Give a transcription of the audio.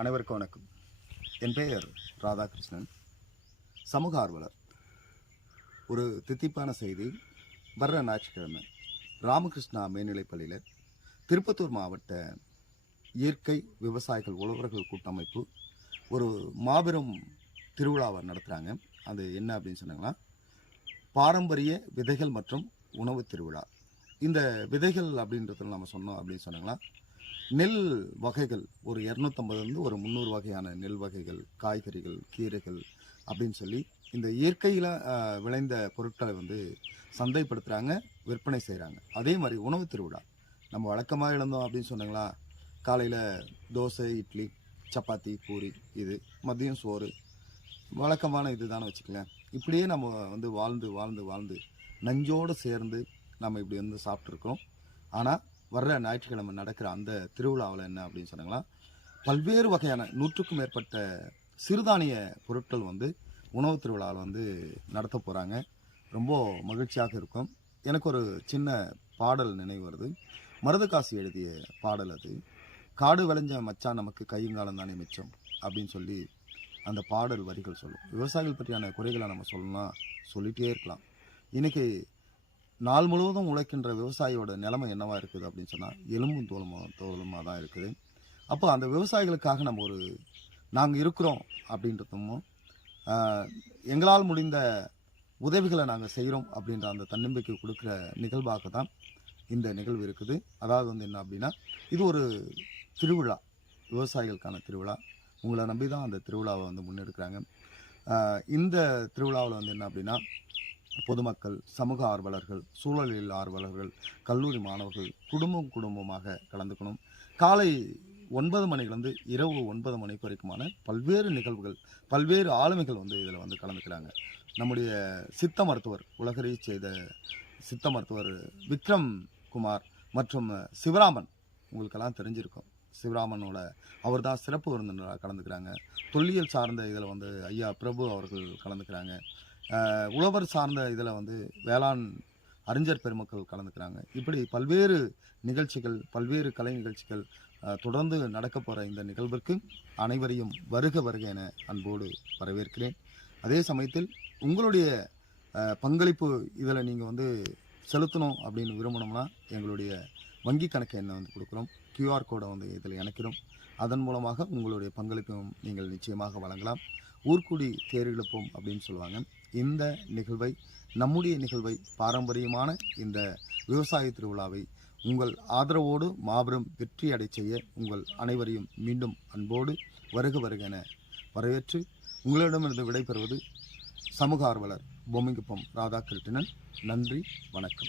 அனைவருக்கும் வணக்கம். என் பெயர் ராதாகிருஷ்ணன். சமூக ஆர்வலர். ஒரு தித்திப்பான செய்தி. வர்ற ஞாயிற்றுக்கிழமை ராமகிருஷ்ணா மேல்நிலைப்பள்ளியில் திருப்பத்தூர் மாவட்ட இயற்கை விவசாயிகள் உழவர்கள் கூட்டமைப்பு ஒரு மாபெரும் திருவிழாவை நடத்துகிறாங்க அது என்ன அப்படின்னு சொன்னாங்கன்னா பாரம்பரிய விதைகள் மற்றும் உணவு திருவிழா. இந்த விதைகள் அப்படின்றதுல நம்ம சொன்னோம் அப்படின்னு சொன்னாங்கன்னா நெல் வகைகள் ஒரு இரநூத்தம்பதுலேருந்து ஒரு முந்நூறு வகையான நெல் வகைகள் காய்கறிகள் கீரைகள் அப்படின்னு சொல்லி இந்த இயற்கையில் விளைந்த பொருட்களை வந்து சந்தைப்படுத்துகிறாங்க விற்பனை செய்கிறாங்க அதே மாதிரி உணவு திருவிழா. நம்ம வழக்கமாக இழந்தோம் அப்படின்னு சொன்னாங்களா? காலையில் தோசை இட்லி சப்பாத்தி பூரி இது. மதியம் சோறு. வழக்கமான இதுதானே வச்சுக்கலாம் இப்படியே நம்ம வந்து வாழ்ந்து வாழ்ந்து வாழ்ந்து நஞ்சோடு சேர்ந்து நம்ம இப்படி வந்து சாப்பிட்ருக்கோம் ஆனால் வர்ற ஞாயிற்றுக்கிழமை நடக்கிற அந்த திருவிழாவில் என்ன அப்படின்னு சொன்னாங்களா? பல்வேறு வகையான நூற்றுக்கும் மேற்பட்ட சிறுதானிய பொருட்கள் வந்து உணவு திருவிழாவில் வந்து நடத்த போகிறாங்க ரொம்ப மகிழ்ச்சியாக இருக்கும். எனக்கு ஒரு சின்ன பாடல் நினைவு வருது. மருதகாசி எழுதிய பாடல் அது. காடு விளைஞ்ச மச்சான் நமக்கு கையுங்காலம் தானே மிச்சம் அப்படின்னு சொல்லி அந்த பாடல் வரிகள் சொல்லும். விவசாயிகள் பற்றியான குறைகளை நம்ம சொல்லணும்னா சொல்லிகிட்டே இருக்கலாம். இன்றைக்கி நாள் முழுவதும் உழைக்கின்ற விவசாயியோட நிலைமை என்னவா இருக்குது அப்படின்னு சொன்னால் எலும்பும் தோலுமா தோலுமாக தான் இருக்குது. அப்போ அந்த விவசாயிகளுக்காக நம்ம ஒரு நாங்கள் இருக்கிறோம் அப்படின்றதும் எங்களால் முடிந்த உதவிகளை நாங்கள் செய்கிறோம் அப்படின்ற அந்த தன்னம்பிக்கை கொடுக்குற நிகழ்வாக தான் இந்த நிகழ்வு இருக்குது. அதாவது வந்து என்ன அப்படின்னா இது ஒரு திருவிழா விவசாயிகளுக்கான திருவிழா. உங்களை நம்பி தான் அந்த திருவிழாவை வந்து முன்னெடுக்கிறாங்க. இந்த திருவிழாவில் வந்து என்ன அப்படின்னா பொதுமக்கள் சமூக ஆர்வலர்கள் சூழலியல் ஆர்வலர்கள் கல்லூரி மாணவர்கள் குடும்பம் குடும்பமாக கலந்துக்கணும். காலை ஒன்பது மணிலேருந்து இரவு ஒன்பது மணிக்கு வரைக்குமான பல்வேறு நிகழ்வுகள் பல்வேறு ஆளுமைகள் வந்து இதில் வந்து கலந்துக்கிறாங்க. நம்முடைய சித்த மருத்துவர் உலகறிய செய்த சித்த மருத்துவர் விக்ரம் குமார் மற்றும் சிவராமன் உங்களுக்கெல்லாம் தெரிஞ்சிருக்கும். சிவராமனோட அவர் தான் சிறப்பு விருந்தினராக கலந்துக்கிறாங்க. தொல்லியல் சார்ந்த இதில் வந்து ஐயா பிரபு அவர்கள் கலந்துக்கிறாங்க. உழவர் சார்ந்த இதில் வந்து வேளாண் அறிஞர் பெருமக்கள் கலந்துக்கிறாங்க. இப்படி பல்வேறு நிகழ்ச்சிகள் பல்வேறு கலை நிகழ்ச்சிகள் தொடர்ந்து நடக்க போகிற இந்த நிகழ்விற்கு அனைவரையும் வருக வருக என அன்போடு வரவேற்கிறேன். அதே சமயத்தில் உங்களுடைய பங்களிப்பு இதில் நீங்கள் வந்து செலுத்தணும் அப்படின்னு விரும்பணும்னா எங்களுடைய வங்கி கணக்கு எண்ணை வந்து கொடுக்குறோம். கியூஆர் கோடை வந்து இதில் இணைக்கிறோம். அதன் மூலமாக உங்களுடைய பங்களிப்பையும் நீங்கள் நிச்சயமாக வழங்கலாம். ஊர்க்குடி தேர் இழுப்போம் அப்படின்னு சொல்லுவாங்க. இந்த நிகழ்வை நம்முடைய நிகழ்வை பாரம்பரியமான இந்த விவசாய திருவிழாவை உங்கள் ஆதரவோடு மாபெரும் வெற்றி அடை செய்ய உங்கள் அனைவரையும் மீண்டும் அன்போடு வருக வருக என வரவேற்று உங்களிடமிருந்து விடைபெறுவது சமூக ஆர்வலர் பொம்மிங்குப்பம் ராதாகிருஷ்ணன். நன்றி வணக்கம்.